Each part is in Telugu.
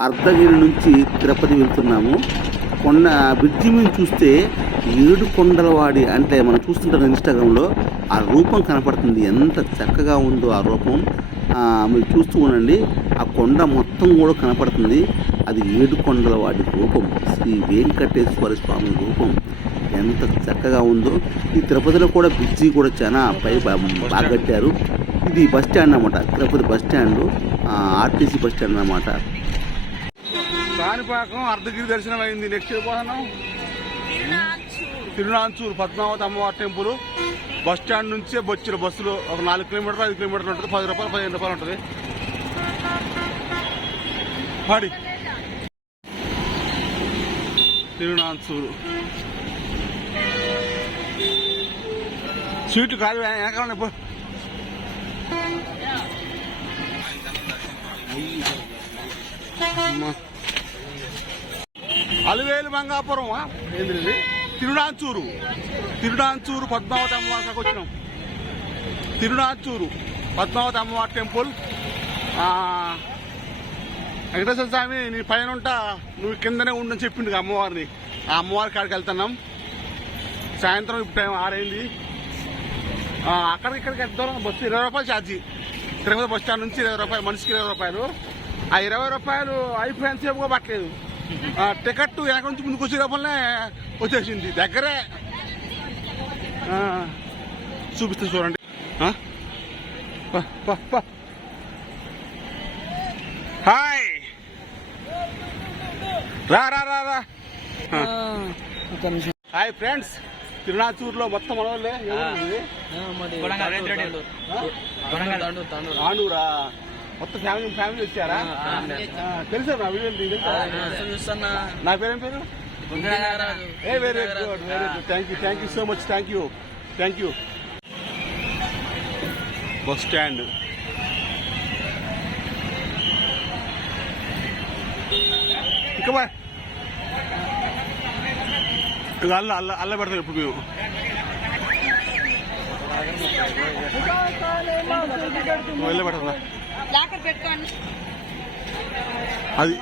అర్ధగిరి నుంచి తిరుపతి వెళ్తున్నాము. కొండ బ్రిడ్జి మీద చూస్తే ఏడు కొండలవాడి అంటే మనం చూస్తుంటాం ఇన్స్టాగ్రామ్లో ఆ రూపం కనపడుతుంది. ఎంత చక్కగా ఉందో ఆ రూపం. మీరు చూస్తూ ఉండండి. ఆ కొండ మొత్తం కూడా కనపడుతుంది. అది ఏడు కొండలవాడి రూపం. శ్రీ వెంకటేశ్వర స్వామి రూపం. ఎంత చక్కగా ఉందో. ఈ తిరుపతిలో కూడా బ్రిడ్జి కూడా చాలా పై బా- బాగా కట్టారు. ఇది బస్ స్టాండ్ అన్నమాట. Tirupati bus stand. RTC bus stand అన్నమాట. కాణిపాకం అర్ధగిరి దర్శనం అయింది. నెక్స్ట్ పోతున్నాం తిరునాంచూరు పద్మావతి అమ్మవారి టెంపుల్. బస్ స్టాండ్ నుంచే వచ్చిన బస్సులో. ఒక నాలుగు కిలోమీటర్లు ఐదు కిలోమీటర్లు ఉంటుంది. పది రూపాయలు పదిహేను రూపాయలు ఉంటుంది. పాడి. తిరునాంచూరు. స్వీట్ కాదు ఎక్కడ ఇప్పుడు అమ్మా. అలివేలు మంగాపురం ఏంది తిరునాంచూరు. తిరునాంచూరు పద్మావతి అమ్మవారికి వచ్చినాం. తిరునాంచూరు పద్మావతి అమ్మవారి టెంపుల్. వెంకటేశ్వర స్వామి నీ పైన ఉంటా నువ్వు కిందనే ఉండని చెప్పిండు అమ్మవారిని. ఆ అమ్మవారి కాడికి వెళ్తున్నాం. సాయంత్రం ఇప్పుడు టైం ఆరైంది. అక్కడికి ఇక్కడికి దూరం? బస్సు ఇరవై రూపాయలు ఛార్జీ. తిరుపతి బస్ స్టాండ్ నుంచి ఇరవై రూపాయలు మనిషికి ఇరవై రూపాయలు. ఆ ఇరవై రూపాయలు అయిపోయిన సేపుగా పట్టలేదు. టికెట్ వెనక నుంచి ముందుకు వచ్చే లోపలనే వచ్చేసింది. దగ్గరే. ఆ, చూపిస్తా చూడండి. ఆ? పా, పా, పా. హాయ్. రా రా రా రా. Hi friends. తిరునాచూరులో మొత్తం మనవాళ్ళే ఆనూరా మొత్తం ఫ్యామిలీ ఫ్యామిలీ వచ్చారా? తెలుసా నా వీడియో? నా పేరేం పేరు? ఏ very good very good thank you thank you so much thank you thank you bus stand ఇక అల్ల అల్ల అల్ల పెడతాం ఇప్పుడు మేము వెళ్ళ పెడతా లాకర్ పెట్టుకోండి. అది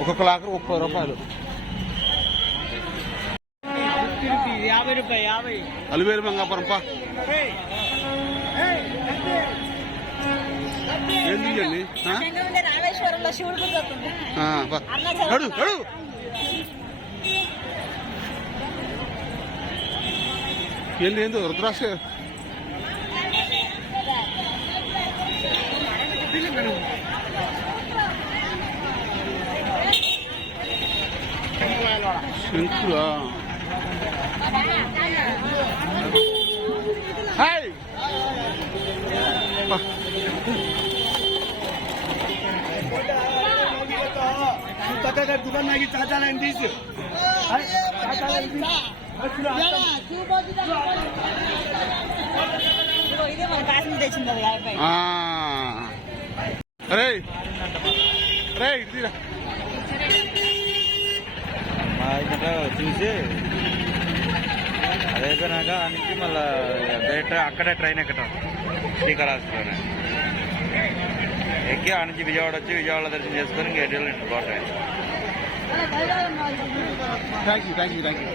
ఒక్కొక్క లాకర్ ఒక్క రూపాయలు. యాభై రూపాయలు యాభై. అలివేలు మంగాపురం పా. ఏం తీయండి? రామేశ్వరంలో శివుడు. నడు నడు. ఏందో రుద్రాక్ష? శంకులా హాయ్ పా. ఇదే మన కాశ్మీర్ తెచ్చింది అది యాభై ఆ. అరే రే ఇటు ఇక్కడ చూసి అది అయిపోయినాక నుంచి మళ్ళీ డైరెక్ట్ అక్కడే ట్రైన్ ఎక్కటం శ్రీకాళహస్తిలోనే. ఎక్కి ఆ నుంచి విజయవాడ వచ్చి విజయవాడ దర్శనం చేసుకొని ఇంక ఎటు ఇంటి బాగా train thank you thank you thank you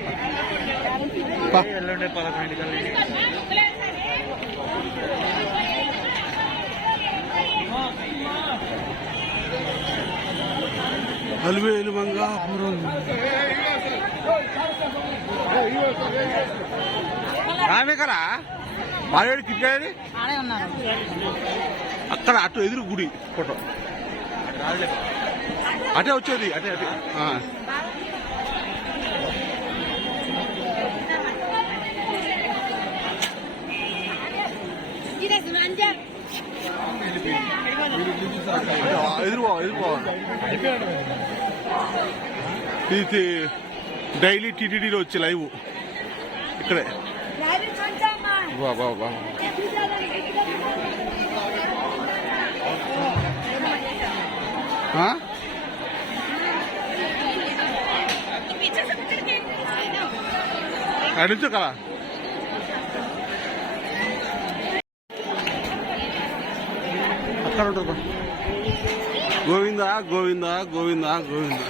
పా. ఎల్లుండే పదకొండు కల్లా అలివేలు మంగాపురం రామే కదా మారేడు ఉన్నారు. అక్కడ అటు ఎదురు గుడి ఫోటో. అటే వచ్చేది అటే అటే. ఆ. ఎదురు పో, ఎదురు పో. ఇది డైలీ టీటీడీలో వచ్చే లైవ్. ఇక్కడే. బా బా బా ఆ? అడిచు కదా అక్కడ ఉంటుంది. గోవిందా గోవిందా గోవిందా గోవిందా.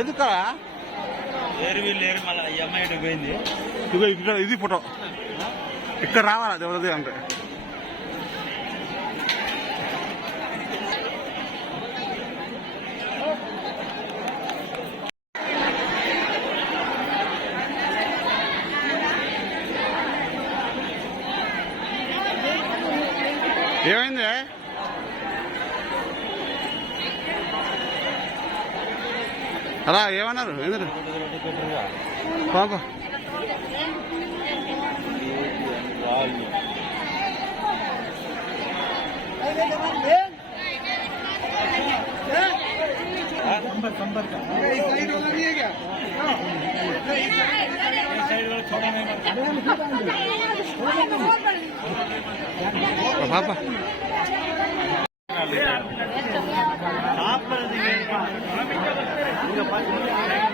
ఎందుకా? ఇక్కడ ఇది ఫోటో. ఇక్కడ రావాలా దేవుడది అంటే? ఏమైంది అలా ఏమన్నారు ఏంటంటే పాప பாப்பா சாப்பிட்றது இங்க பாத்தீங்கன்னா